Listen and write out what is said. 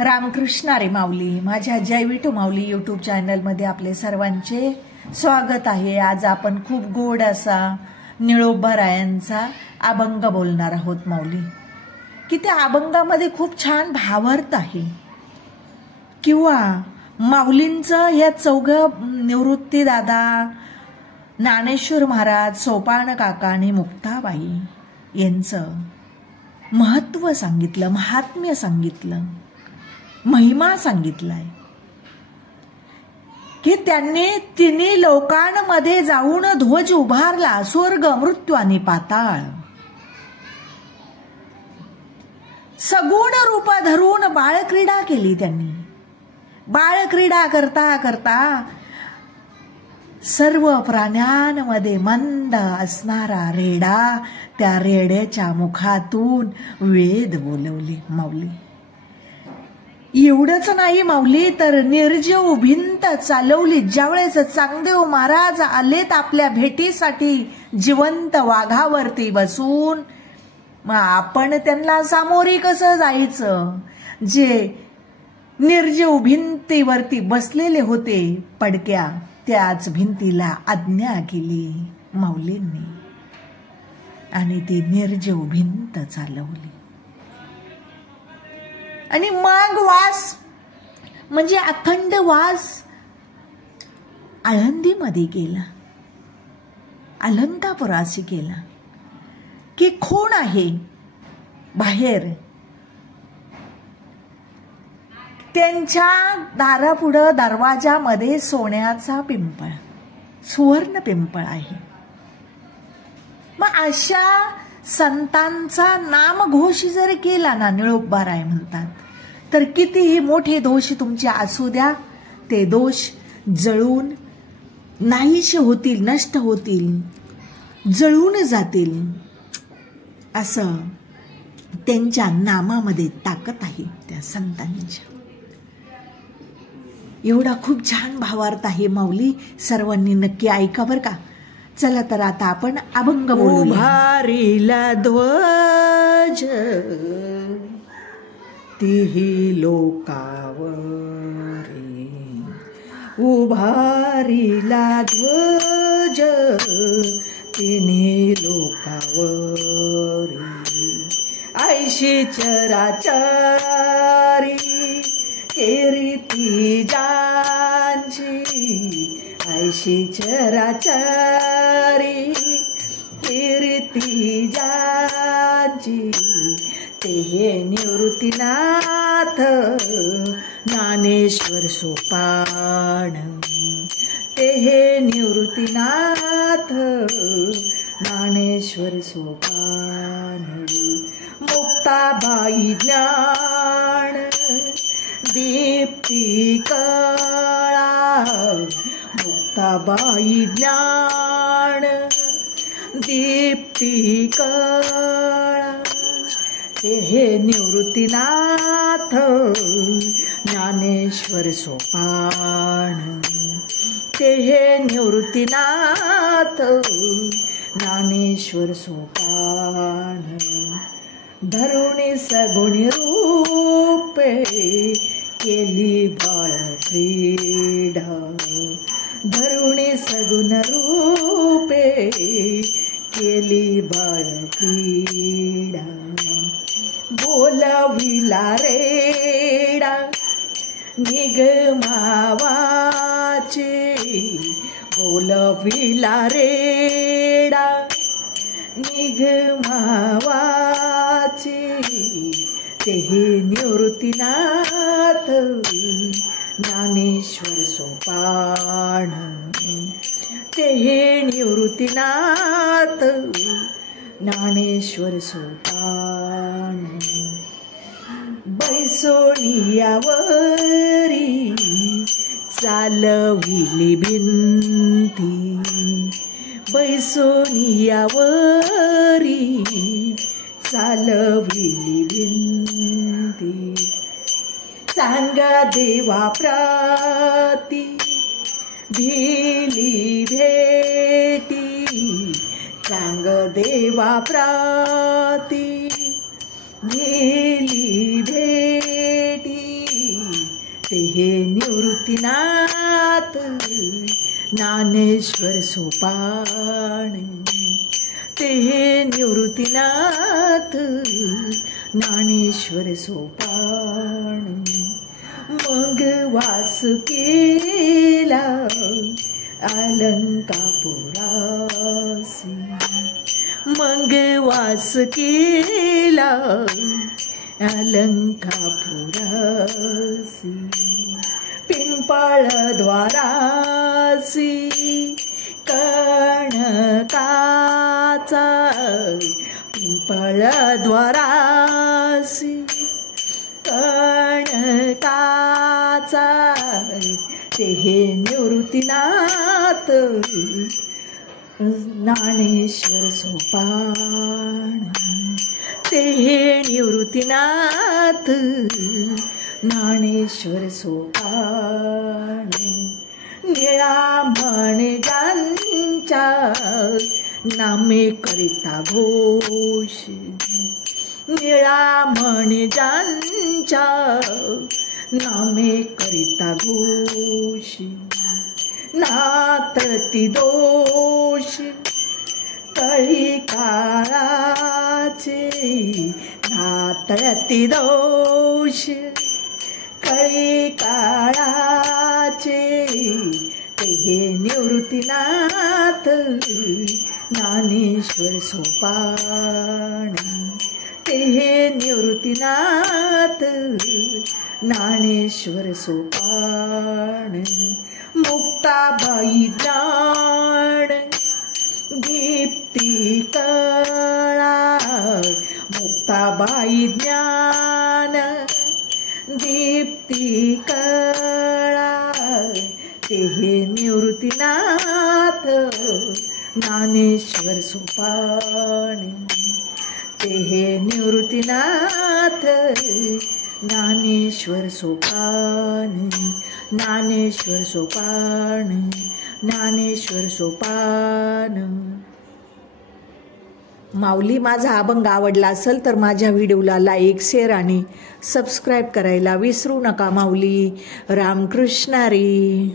रामकृष्ण हरी माऊली. माझ्या जय विठू माऊली यूट्यूब चॅनलमध्ये आपले सर्वांचे स्वागत आहे. आज आपण खूप गोड असा निळोबारायांचा अभंग बोलणार आहोत माऊली. की त्या अभंगामध्ये खूप छान भावार्थ आहे. किंवा माऊलींचं या चौघं निवृत्ती दादा, ज्ञानेश्वर महाराज, सोपान काका आणि मुक्ताबाई यांचं महत्व सांगितलं, महात्म्य सांगितलं, महिमा सांगितलाय. की त्यांनी तिन्ही लोकांमध्ये जाऊन ध्वज उभारला, स्वर्ग, मृत्यू आणि पाताळ. सगुण रूप धरून बाळक्रीडा केली त्यांनी. बाळक्रीडा करता करता सर्व प्राण्यांमध्ये मंद असणारा रेडा, त्या रेड्याच्या मुखातून वेद बोलवले माऊली. एवढंच नाही माऊली, तर निर्जीव भिंत चालवली. ज्यावेळेस चांगदेव महाराज आलेत आपल्या भेटीसाठी जिवंत वाघावरती बसून, मग आपण त्यांना सामोरी कसं जायचं? जे निर्जीव भिंतीवरती बसलेले होते पडक्या, त्याच भिंतीला आज्ञा केली माऊलींनी आणि ती निर्जीव भिंत चालवली. आणि मग वास म्हणजे अखंड वास आळंदीमध्ये केला, अलंकापुराशी केला. की कोण आहे बाहेर? त्यांच्या दारापुढं दरवाजामध्ये सोन्याचा पिंपळ, सुवर्ण पिंपळ आहे. मग अशा संतांचा नामघोष जर केला ना, निळोबाराय म्हणतात, तर कितीही मोठे दोष तुमचे असू द्या, ते दोष जळून नाहीसे होतील, नष्ट होतील, जळून जातील. असं त्यांच्या नामामध्ये ताकद आहे त्या संतांच्या. एवढा खूप छान भावार्थ आहे माऊली. सर्वांनी नक्की ऐका बर का. चला तर आता आपण अभंग बोलू. उभारिला ध्वज तिही लोकावरी, उभारिला ध्वज तिन्ही लोकावरी. ऐशी चराचरी केरीती जानची, ऐशी चराचरी कीर्ती जानची. ते हे निवृत्तीनाथ ज्ञानेश्वर सोपान, ते हे निवृत्तीनाथ ज्ञानेश्वर सोपान. मुक्ताबाई ज्ञान दीप्ती कळा, मुक्ताबाई ज्ञान दीप्ती कळा. ते हे निवृत्तीनाथ ज्ञानेश्वर सोपान, ते हे निवृत्तीनाथ ज्ञानेश्वर सोपान. धरुणी सगुणी रूपे केली बाळ क्रीडा, धरुणी सगुण रूपे केली बाळ क्रीडा. बोलविला रेडा निगमावाचे, बोलविला रेडा निगमावाचे. ते हे निवृत्तीनाथ ज्ञानेश्वर सोपान, ते हे निवृत्तीनाथ ज्ञानेश्वर सोपान. बैसोनियावरी चालविली भिंती, बैसोनियावरी चालविली भिंती. चांगा देवा प्राती दिली भेटी, चांग देवा प्राती दिली भेटी. ते हे निवृत्तीनाथ ज्ञानेश्वर सोपान, ते हे निवृत्तीनाथ ज्ञानेश्वर सोपान. मग वास केला अलंकापुरासी, मग वास केला अलंकापुरासी. पिंपळ द्वारासी कणकाचा, पिंपळ द्वारासी कणकाचा, ते हे निवृत्तीनाथ ज्ञानेश्वर सोपान, ते हे निवृत्तीनाथ ज्ञानेश्वर सोपान. निळा म्हणे ज्यांच्या नामे करिता घोष, निळा म्हणे ज्यांच्या नामे करिता घोष. नातळती दोष कळी काळाचे, नातळती दोष कळी काळाचे, ते हे निवृत्तीनाथ ज्ञानेश्वर सोपान, ते हे निवृत्तीनाथ ज्ञानेश्वर सोपान. मुक्ताबाई ज्ञान दीप्ती कळा, मुक्ताबाई ज्ञान दीप्ती कळा, ते हे निवृत्तीनाथ ज्ञानेश्वर सोपान, ते हे निवृत्तीनाथ ज्ञानेश्वर सोपान, ज्ञानेश्वर सोपान, ज्ञानेश्वर सोपान. माऊली, माझा अभंग आवडला असेल तर माझ्या व्हिडिओला लाईक, शेअर आणि सबस्क्राईब करायला विसरू नका माऊली. रामकृष्ण हरी.